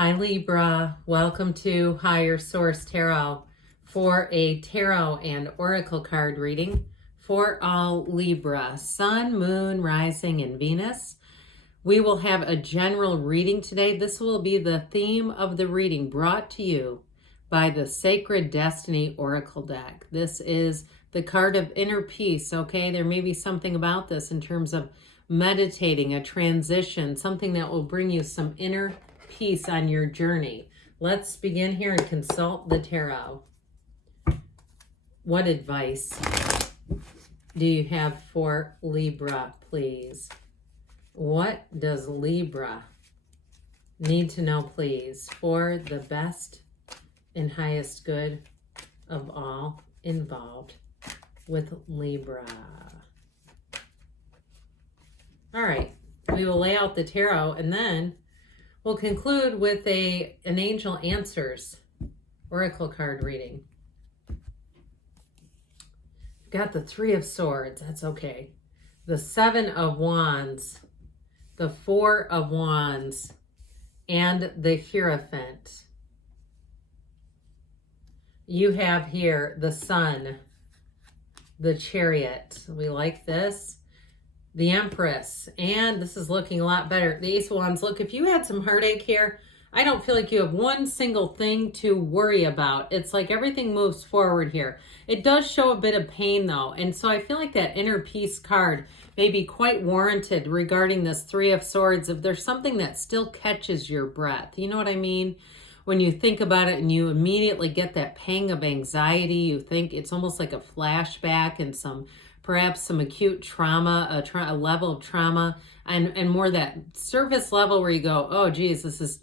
Hi Libra, welcome to Higher Source Tarot for a tarot and oracle card reading for all Libra, Sun, Moon, Rising, and Venus. We will have a general reading today. This will be the theme of the reading brought to you by the Sacred Destiny Oracle deck. This is the card of inner peace, okay? There may be something about this in terms of meditating, a transition, something that will bring you some inner peace on your journey. Let's begin here and consult the tarot. What advice do you have for Libra, please? What does Libra need to know, please, for the best and highest good of all involved with Libra? All right, we will lay out the tarot and then we'll conclude with an Angel Answers oracle card reading. Got the Three of Swords, that's okay. The Seven of Wands, the Four of Wands, and the Hierophant. You have here the Sun, the Chariot. We like this. The Empress, and this is looking a lot better. The Ace of Wands. Look, if you had some heartache here, I don't feel like you have one single thing to worry about. It's like everything moves forward here. It does show a bit of pain though, and so I feel like that inner peace card may be quite warranted regarding this Three of Swords. If there's something that still catches your breath, you know what I mean? When you think about it and you immediately get that pang of anxiety, you think it's almost like a flashback and perhaps some acute trauma, a level of trauma, and more that surface level where you go, oh geez, this is,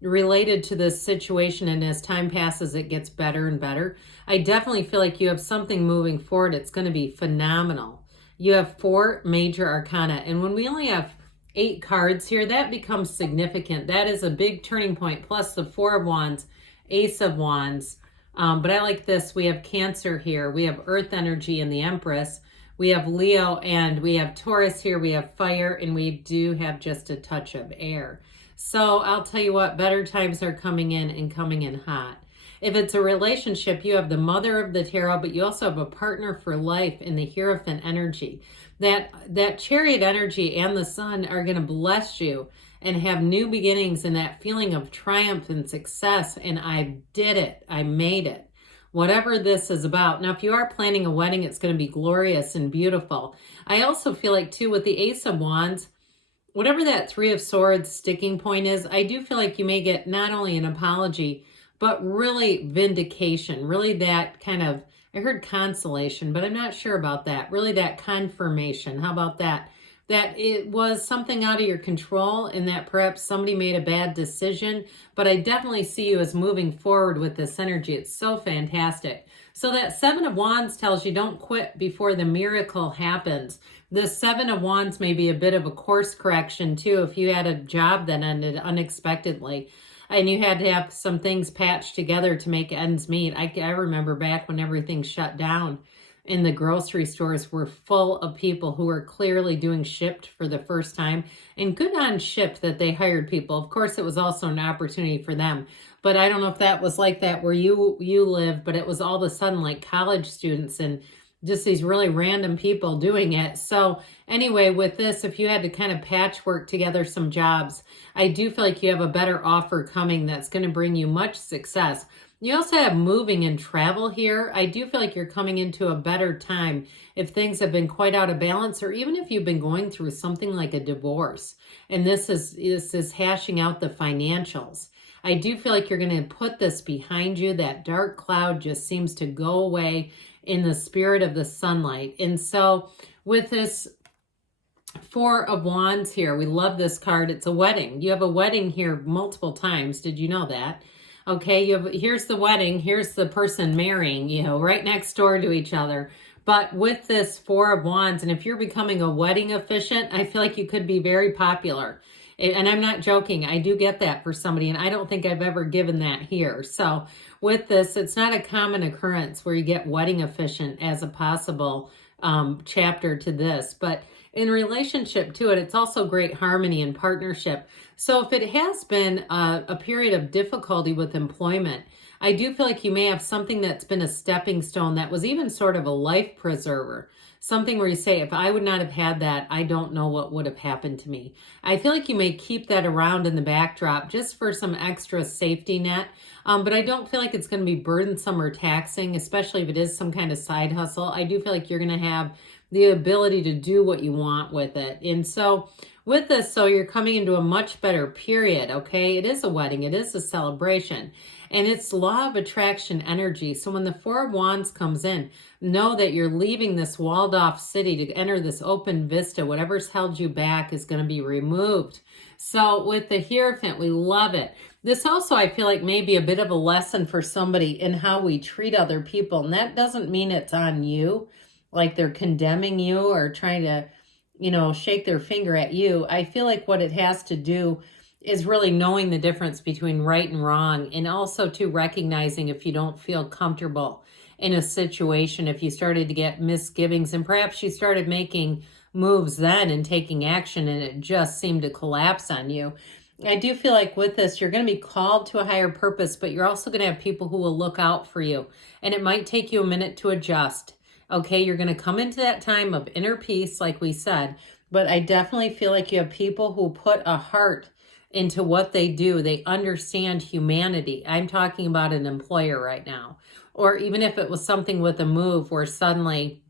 related to this situation, and as time passes, it gets better and better. I definitely feel like you have something moving forward. It's going to be phenomenal. You have 4 major arcana, and when we only have 8 cards here, that becomes significant. That is a big turning point, plus the Four of Wands, Ace of Wands. But I like this. We have Cancer here. We have Earth energy and the Empress. We have Leo and we have Taurus here. We have fire and we do have just a touch of air. So I'll tell you what, better times are coming in and coming in hot. If it's a relationship, you have the Mother of the Tarot, but you also have a partner for life in the Hierophant energy. That Chariot energy and the Sun are going to bless you and have new beginnings and that feeling of triumph and success. And I did it. I made it. Whatever this is about. Now, if you are planning a wedding, it's going to be glorious and beautiful. I also feel like, too, with the Ace of Wands, whatever that Three of Swords sticking point is, I do feel like you may get not only an apology, but really vindication. Really that kind of, I heard consolation, but I'm not sure about that. Really that confirmation. How about that? That it was something out of your control and that perhaps somebody made a bad decision, but I definitely see you as moving forward with this energy. It's so fantastic. So that Seven of Wands tells you don't quit before the miracle happens. The Seven of Wands may be a bit of a course correction too. If you had a job that ended unexpectedly and you had to have some things patched together to make ends meet. I remember back when everything shut down, and the grocery stores were full of people who were clearly doing Shipt for the first time. And good on Shipt that they hired people. Of course, it was also an opportunity for them. But I don't know if that was like that where you live, but it was all of a sudden like college students and just these really random people doing it. So anyway, with this, if you had to kind of patchwork together some jobs, I do feel like you have a better offer coming that's going to bring you much success. You also have moving and travel here. I do feel like you're coming into a better time if things have been quite out of balance, or even if you've been going through something like a divorce. And this is hashing out the financials. I do feel like you're going to put this behind you. That dark cloud just seems to go away in the spirit of the sunlight. And so with this Four of Wands here, we love this card. It's a wedding. You have a wedding here multiple times. Did you know that? Okay, here's the wedding, here's the person marrying, right next door to each other. But with this Four of Wands, and if you're becoming a wedding officiant, I feel like you could be very popular. And I'm not joking, I do get that for somebody, and I don't think I've ever given that here. So with this, it's not a common occurrence where you get wedding officiant as a possible chapter to this. But In relationship to it, it's also great harmony and partnership. So if it has been a period of difficulty with employment, I do feel like you may have something that's been a stepping stone that was even sort of a life preserver. Something where you say, if I would not have had that, I don't know what would have happened to me. I feel like you may keep that around in the backdrop just for some extra safety net. But I don't feel like it's going to be burdensome or taxing, especially if it is some kind of side hustle. I do feel like you're going to have the ability to do what you want with it. And so with this, so you're coming into a much better period, okay? It is a wedding. It is a celebration. And it's law of attraction energy. So when the Four of Wands comes in, know that you're leaving this walled off city to enter this open vista. Whatever's held you back is going to be removed. So with the Hierophant, we love it. This also, I feel like, may be a bit of a lesson for somebody in how we treat other people. And that doesn't mean it's on you, like they're condemning you or trying to, shake their finger at you. I feel like what it has to do is really knowing the difference between right and wrong, and also to recognizing if you don't feel comfortable in a situation, if you started to get misgivings and perhaps you started making moves then and taking action and it just seemed to collapse on you. I do feel like with this, you're going to be called to a higher purpose, but you're also going to have people who will look out for you. And it might take you a minute to adjust. Okay, you're going to come into that time of inner peace, like we said, but I definitely feel like you have people who put a heart into what they do. They understand humanity. I'm talking about an employer right now. Or even if it was something with a move where suddenly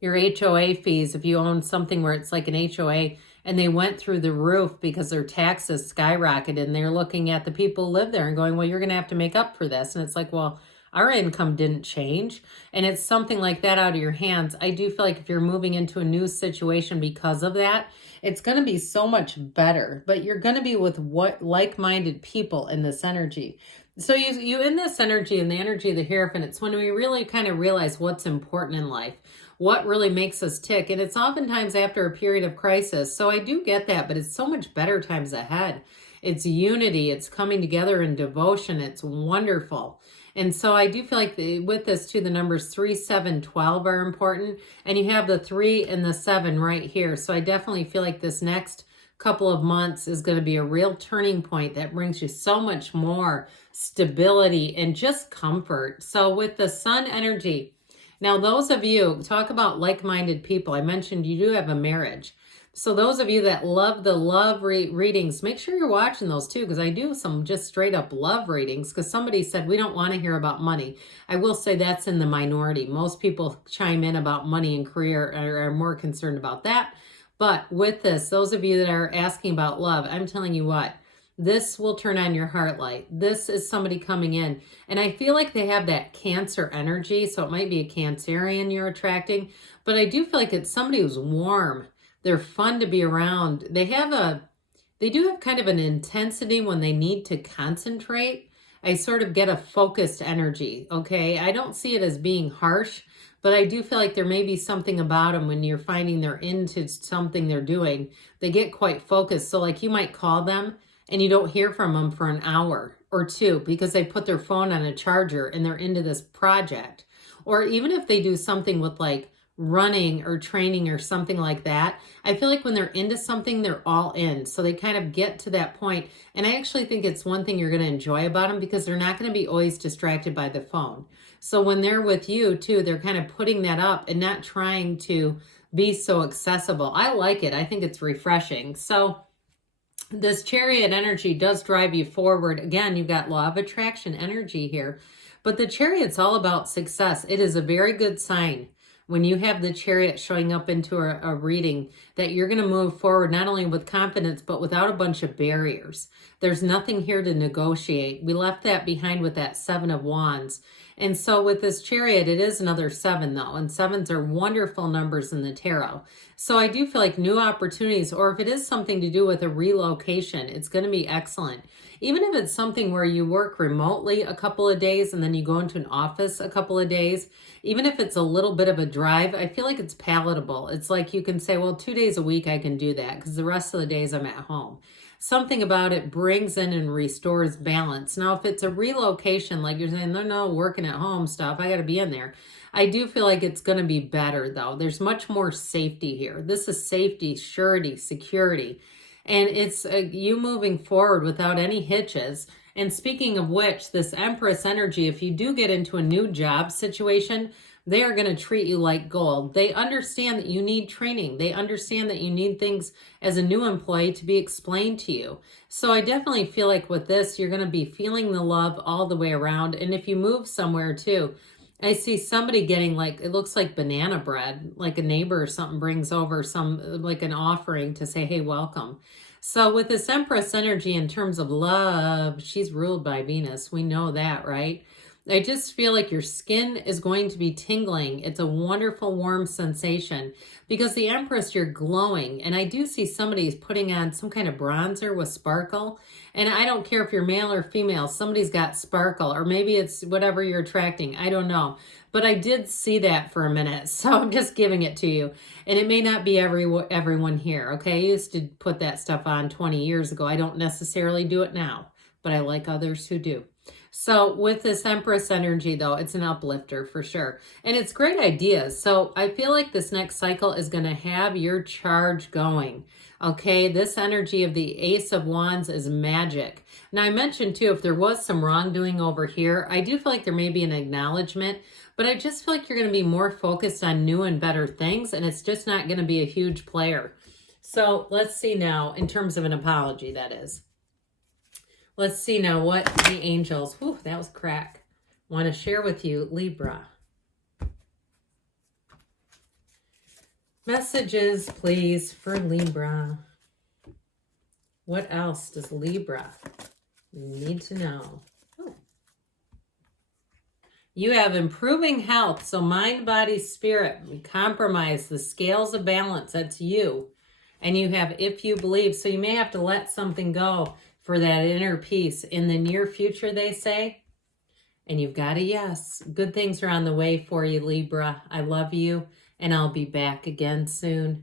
your HOA fees, if you own something where it's like an HOA and they went through the roof because their taxes skyrocketed, and they're looking at the people who live there and going, well, you're going to have to make up for this. And it's like, well, our income didn't change. And it's something like that out of your hands. I do feel like if you're moving into a new situation because of that, it's going to be so much better. But you're going to be with like-minded people in this energy. So you in this energy, and the energy of the Hierophant, it's when we really kind of realize what's important in life, what really makes us tick. And it's oftentimes after a period of crisis. So I do get that, but it's so much better times ahead. It's unity. It's coming together in devotion. It's wonderful. And so I do feel like with this too, the numbers 3, 7, 12 are important. And you have the 3 and the 7 right here. So I definitely feel like this next couple of months is going to be a real turning point that brings you so much more stability and just comfort. So with the Sun energy, now those of you, talk about like-minded people. I mentioned you do have a marriage. So those of you that love the love readings, make sure you're watching those too, because I do some just straight up love readings, because somebody said we don't want to hear about money. I will say that's in the minority. Most people chime in about money and career are more concerned about that. But with this, those of you that are asking about love, I'm telling you what, this will turn on your heart light. This is somebody coming in. And I feel like they have that Cancer energy. So it might be a Cancerian you're attracting. But I do feel like it's somebody who's warm. They're fun to be around. They do have kind of an intensity when they need to concentrate. I sort of get a focused energy, okay? I don't see it as being harsh, but I do feel like there may be something about them when you're finding they're into something they're doing. They get quite focused. So like you might call them and you don't hear from them for an hour or two because they put their phone on a charger and they're into this project. Or even if they do something with like running or training or something like that, I feel like when they're into something, they're all in. So they kind of get to that point. And I actually think it's one thing you're going to enjoy about them, because they're not going to be always distracted by the phone. So when they're with you too, they're kind of putting that up and not trying to be so accessible. I like it. I think it's refreshing. So this Chariot energy does drive you forward. Again, you've got law of attraction energy here, but the Chariot's all about success. It is a very good sign when you have the Chariot showing up into a reading that you're going to move forward, not only with confidence, but without a bunch of barriers. There's nothing here to negotiate. We left that behind with that 7 of Wands. And so with this Chariot, it is another 7 though. And 7s are wonderful numbers in the tarot. So I do feel like new opportunities, or if it is something to do with a relocation, it's going to be excellent. Even if it's something where you work remotely a couple of days and then you go into an office a couple of days, even if it's a little bit of a drive, I feel like it's palatable. It's like you can say, well, 2 days a week I can do that because the rest of the days I'm at home. something about it brings in and restores balance. Now, if it's a relocation, like you're saying, no, working at home stuff, I got to be in there. I do feel like it's going to be better, though. There's much more safety here. This is safety, surety, security. And it's you moving forward without any hitches. And speaking of which, this Empress energy, if you do get into a new job situation, they are going to treat you like gold. They understand that you need training. They understand that you need things as a new employee to be explained to you. So I definitely feel like with this, you're going to be feeling the love all the way around. And if you move somewhere too, I see somebody getting like, it looks like banana bread, like a neighbor or something brings over some, like an offering to say, hey, welcome. So with this Empress energy in terms of love, she's ruled by Venus. We know that, right? I just feel like your skin is going to be tingling. It's a wonderful, warm sensation because the Empress, you're glowing. And I do see somebody's putting on some kind of bronzer with sparkle. And I don't care if you're male or female, somebody's got sparkle, or maybe it's whatever you're attracting. I don't know. But I did see that for a minute. So I'm just giving it to you. And it may not be everyone here, okay? I used to put that stuff on 20 years ago. I don't necessarily do it now, but I like others who do. So with this Empress energy, though, it's an uplifter for sure. And it's great ideas. So I feel like this next cycle is going to have your charge going. Okay, this energy of the Ace of Wands is magic. Now, I mentioned, too, if there was some wrongdoing over here, I do feel like there may be an acknowledgement, but I just feel like you're going to be more focused on new and better things, and it's just not going to be a huge player. So let's see now, in terms of an apology, that is. Let's see now what the angels, whew, that was crack, want to share with you, Libra. Messages, please, for Libra. What else does Libra need to know? Oh. You have improving health, so mind, body, spirit. We compromise the scales of balance. That's you. And you have if you believe. So you may have to let something go for that inner peace in the near future, they say. And you've got a yes. Good things are on the way for you, Libra. I love you, and I'll be back again soon.